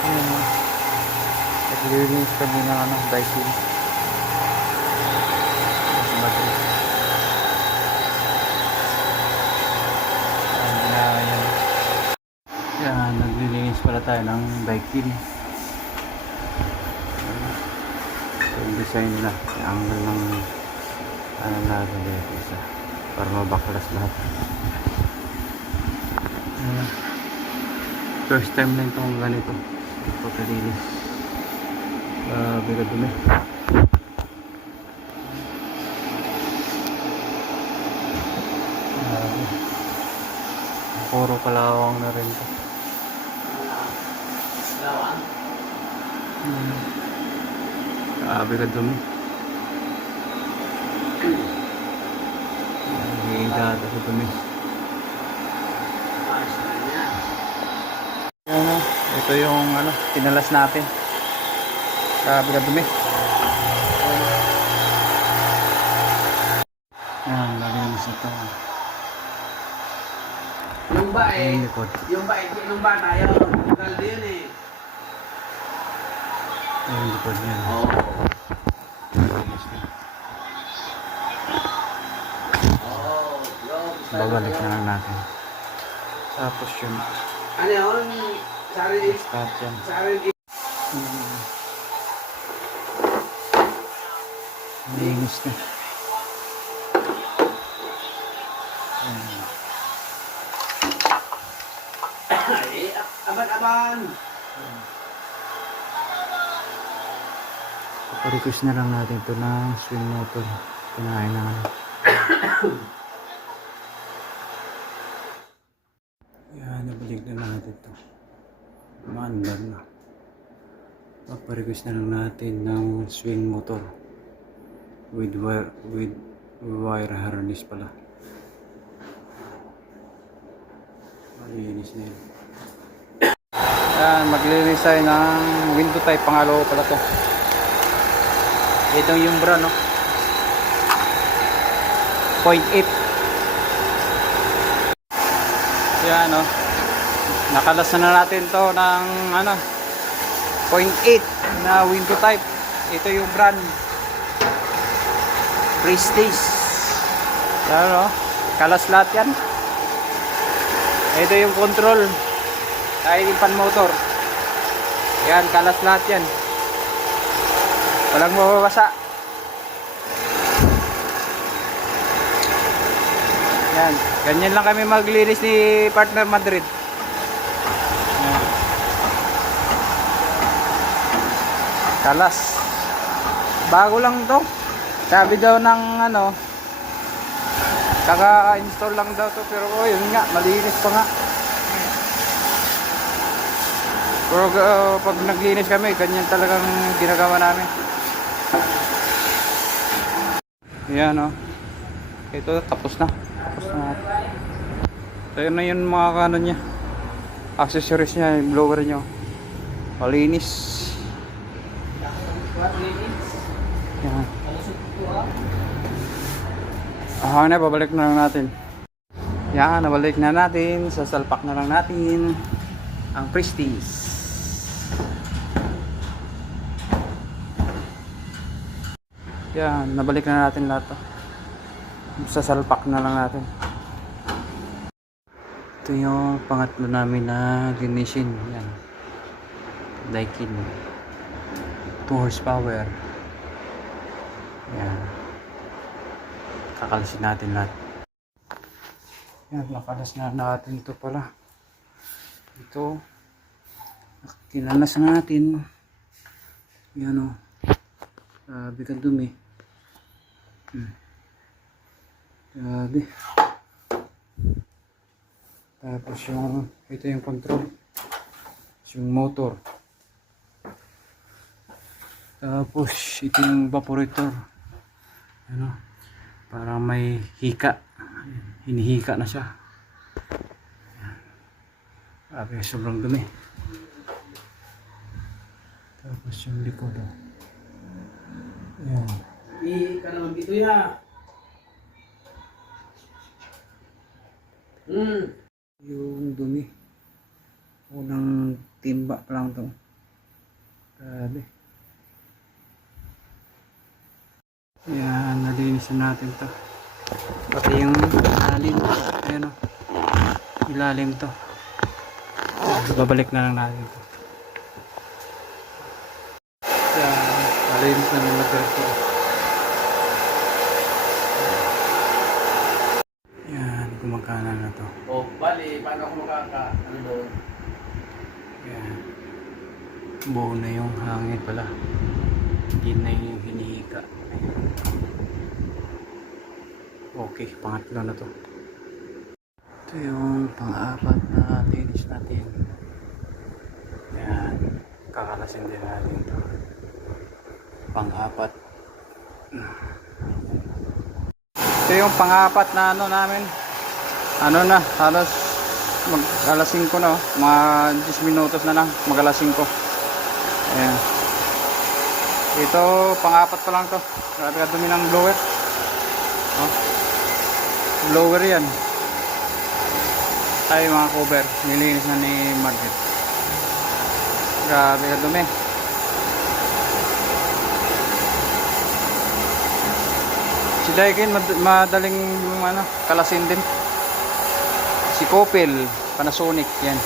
Ayan. Naglilinis kami ng bicycle. Ayan. Yan, naglilinis pala tayo ng bicycle. Yung design nila, yung angle ng ano natin dito isa para mabaklas lahat. First time na itong ganito. Ito kalinis. Bigat dumi. Puro kalawang na rin ito. Bigat dumi. Higata sa dumi. Ito yung tinalas natin. Bigat dumi. Yan, lalinis ito. Yung ba yung ba tayo, kaldo yun eh. Yung likod niya. Oo. Babalik na lang natin. Tapos yun. Ano yun? Start yan. Linis na. Aban-aban. Request na lang natin ito ng swing motor. Kinain na yan, nabalik na natin ito. Maandar na. Paparequest na lang natin ng swing motor with wire harness pala. Malinis na yun. Yan, maglinis tayo ng window type. Pangalawa pala to. Ito yung brand, no? 0.8. Yan, no? Nakalas na natin to ng 0.8 na window type. Ito yung brand Prestige. Yan, no? Kalas lahat yan. Ito yung control. Ay, yung pan motor. Yan, kalas lahat yan. Walang mababasa. Yan. Ganyan lang kami maglinis ni Partner Madrid. Yan. Kalas. Bago lang to. Sabi daw ng kaka-install lang daw to. Pero yun nga, malinis pa nga. Pero pag naglinis kami, ganyan talagang ginagawa namin. Yan, o. Ito, tapos na. Tapos na. So, yun na yun mga niya. Accessories niya, yung blower niya. Malinis. Yan. Na, babalik na lang natin. Yan, nabalik na natin. Sasalpak na lang natin ang Prestige. Yan, nabalik na natin lahat to. Sasalpak na lang natin. Ito yung pangatlo namin na linisin. Yan. Daikin. 2 horsepower. Yan. Kakalisin natin lahat. Yan, nakalas na natin ito pala. Ito. Kinalas na natin. Yan, o. Bigat dumi. Grabe. Tapos ito yung control. Yung motor. Tapos ito yung evaporator. Ano? Para may hika. Hinihika na siya. Grabe, sobrang dumi. Tapos yung likod. Ayan. Hindi ka naman dito ya. Yung dumi. Unang timba lang to. Grabe. Yan, nalinisan natin to. Pati yung ilalim. Ayan o. Ilalim to. Babalik na lang natin to. Yan, nalinis na naman to. Yan, gumagana na to. Oh, bali, paano ako ano doon? Yan. Buo na yung hangin pala. Hindi na yung hinihika. Ayan. Okay, pangatlo na to. Ito yung pang-apat na linis natin. Yan. Kakalasin din natin to. Pang-apat. Ito yung pang-apat na ano namin. Ano na, halos mag alas 5 na oh. Mga 10 minutos na lang, mag alas 5. Ayan. Ito, pang-apat pa lang to. Grabe ka dumi ng blower. Oh. Blower yan. Ay, mga cover. Nilinis na ni Margaret. Grabe ka dumi. Si Daikin, madaling yung ano, kalasin din. Si Kopel, Panasonic, yan.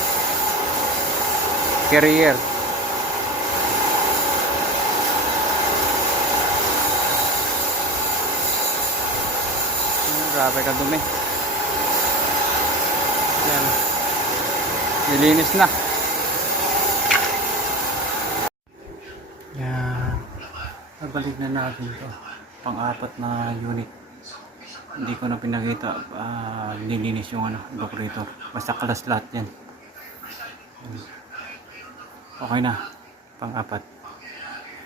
Carrier. Grabe ka dumi. Yan. Nilinis na. Yan. Babalik na natin to. Pang-apat na unit. Hindi ko na pinakita. Nilinis yung ano, evaporator. Basta kalas lahat yan. Okay na. Pang-apat.